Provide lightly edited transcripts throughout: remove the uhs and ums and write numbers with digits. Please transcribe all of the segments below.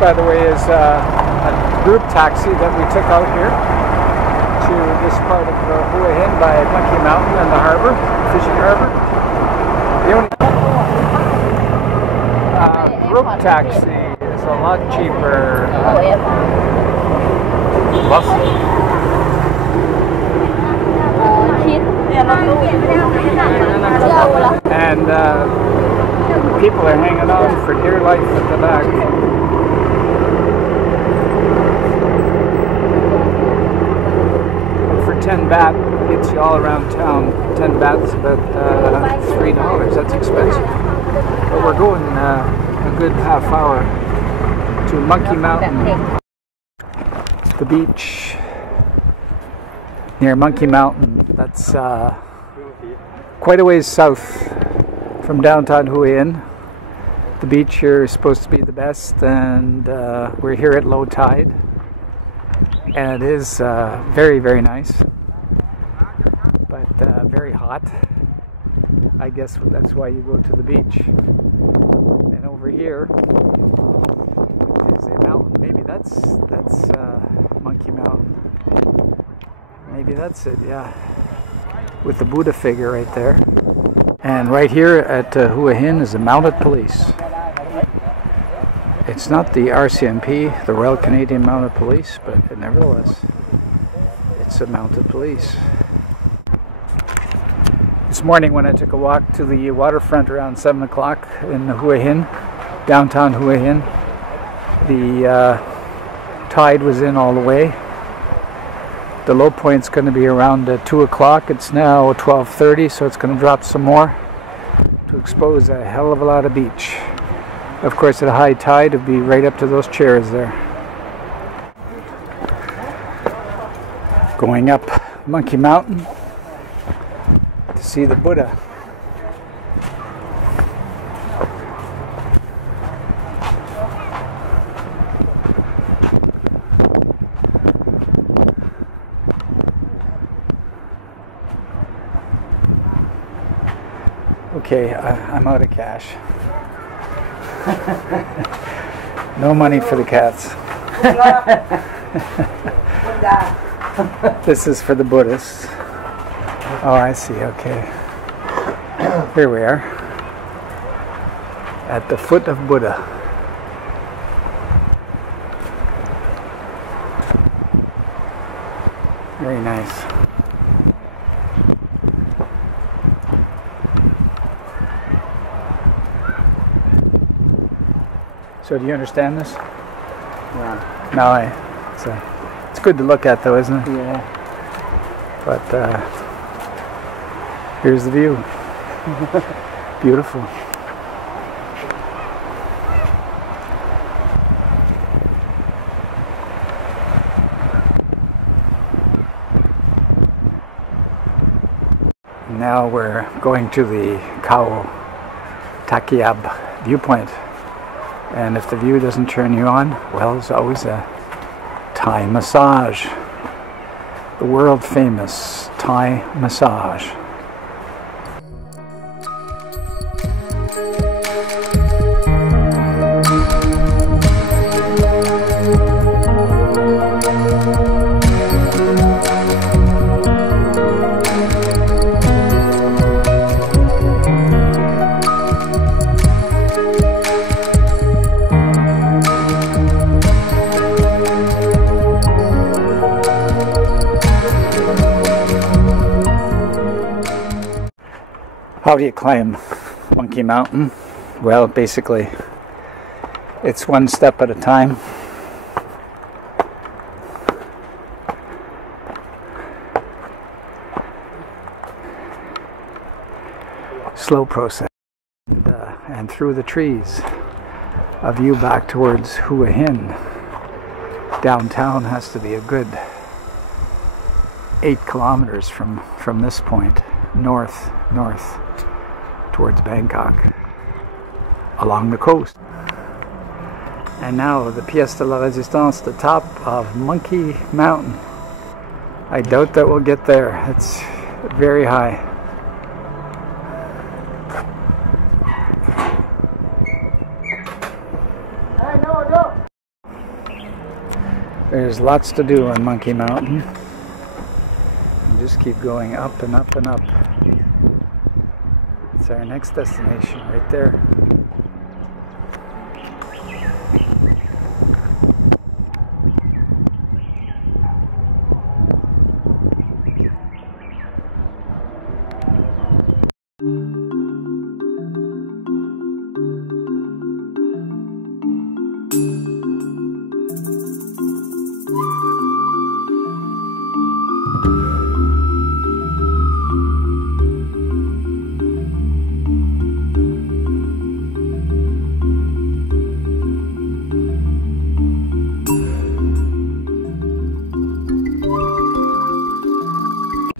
by the way, is a group taxi that we took out here to this part of Hua Hin by Monkey Mountain and the harbor, fishing harbor. The only group taxi is a lot cheaper. And people are hanging on for dear life at the back. For 10 baht, gets you all around town. 10 baht is about $3. That's expensive. But we're going a good half hour to Monkey Mountain. The beach near Monkey Mountain. That's quite a ways south from downtown Hua Hin. The beach here is supposed to be the best, and we're here at low tide, and it is very, very nice, but very hot. I guess that's why you go to the beach. And over here is a mountain. Maybe that's Monkey Mountain. Maybe that's it, yeah. With the Buddha figure right there. And right here at Hua Hin is the mounted police. It's not the RCMP, the Royal Canadian Mounted Police, but nevertheless, it's a mounted police. This morning when I took a walk to the waterfront around 7 o'clock in Hua Hin, downtown Hua Hin, the tide was in all the way. The low point's going to be around 2 o'clock. It's now 12:30, so it's going to drop some more to expose a hell of a lot of beach. Of course, at a high tide, it'll be right up to those chairs there. Going up Monkey Mountain to see the Buddha. Okay, I'm out of cash. No money for the cats. This is for the Buddhists. Oh, I see, okay. Here we are at the foot of Buddha. Very nice. So do you understand this? Yeah. No, it's good to look at though, isn't it? Yeah. But here's the view. Beautiful. Now we're going to the Khao Takiap viewpoint. And if the view doesn't turn you on, well, there's always a Thai massage. The world famous Thai massage. How do you climb Monkey Mountain? Well, basically, it's one step at a time. Slow process. And through the trees, a view back towards Hua Hin. Downtown has to be a good 8 kilometers from this point, north towards Bangkok, along the coast. And now the pièce de la résistance, the top of Monkey Mountain. I doubt that we'll get there. It's very high. There's lots to do on Monkey Mountain. And just keep going up and up and up. It's our next destination right there.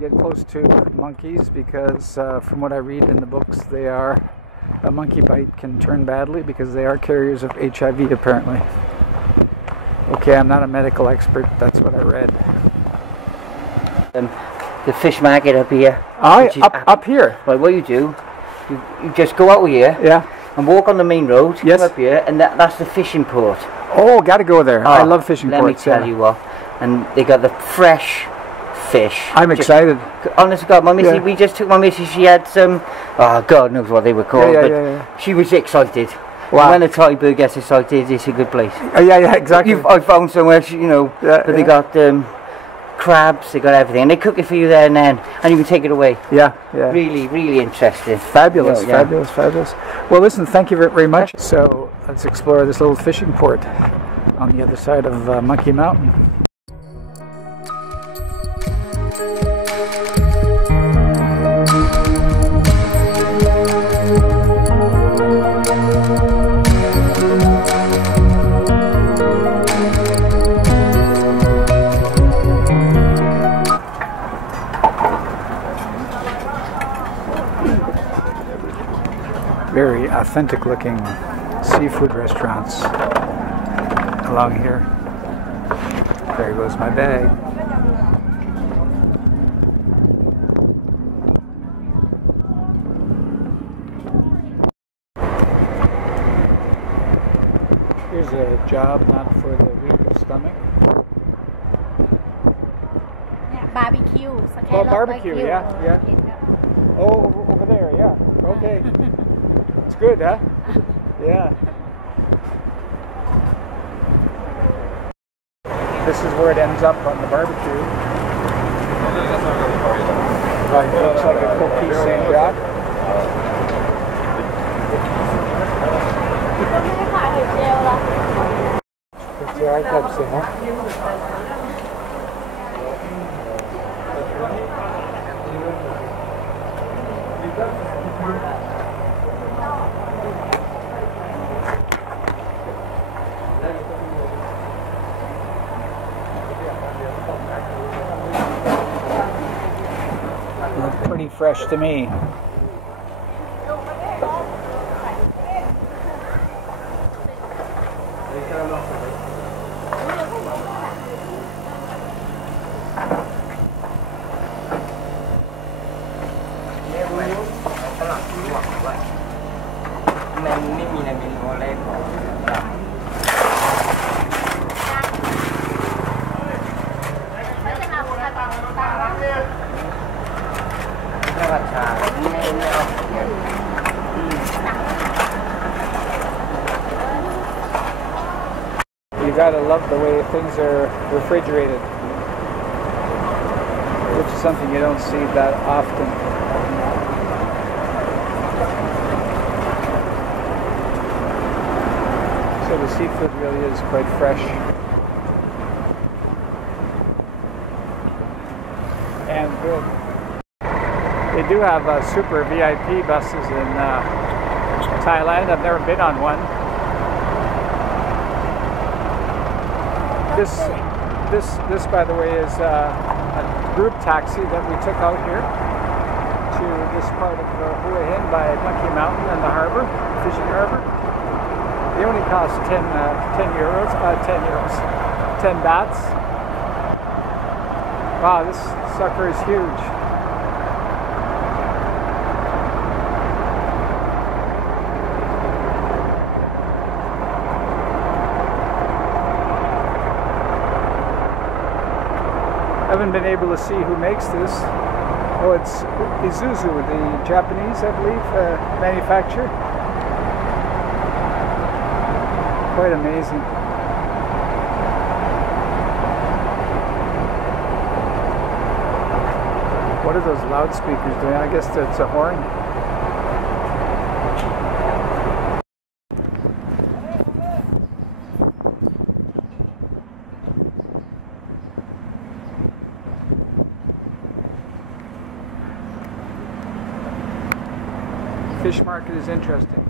Get close to monkeys because from what I read in the books, a monkey bite can turn badly because they are carriers of HIV apparently. Okay, I'm not a medical expert, that's what I read. The fish market up here. Up here? Well, what you do, you just go out here, yeah, and walk on the main road, yes, come up here, and that's the fishing port. Oh, gotta go there. I love fishing ports. Let me tell you what, and they got the fresh fish. I'm excited. Honest to God, my missus, we just took my missus, she had some, oh God knows what they were called, but she was excited. Wow. When a Thai bird gets excited, it's a good place. Yeah, exactly. I found somewhere, you know, that they got crabs, they got everything, and they cook it for you there and then, and you can take it away. Yeah. Really, really interesting. Fabulous, fabulous. Well, listen, thank you very much. So let's explore this little fishing port on the other side of Monkey Mountain. Very authentic looking seafood restaurants along here. There goes my bag. Here's a job not for the weak of stomach. Yeah, barbecue. Oh, barbecue, yeah. Oh, over there, yeah. Okay. It's good, huh? Yeah. This is where it ends up on the barbecue. Right, looks like a cookie St. Jack. Look pretty fresh to me. You gotta love the way things are refrigerated, which is something you don't see that often. So the seafood really is quite fresh. And good. They do have super VIP buses in Thailand. I've never been on one. This, by the way, is a group taxi that we took out here to this part of Hua Hin by Monkey Mountain and the harbor, fishing harbor. They only cost 10 bahts. Wow, this sucker is huge. haven't been able to see who makes this. Oh, it's Isuzu, the Japanese, I believe, manufacturer. Quite amazing. What are those loudspeakers doing? I guess that's a horn. Fish market is interesting.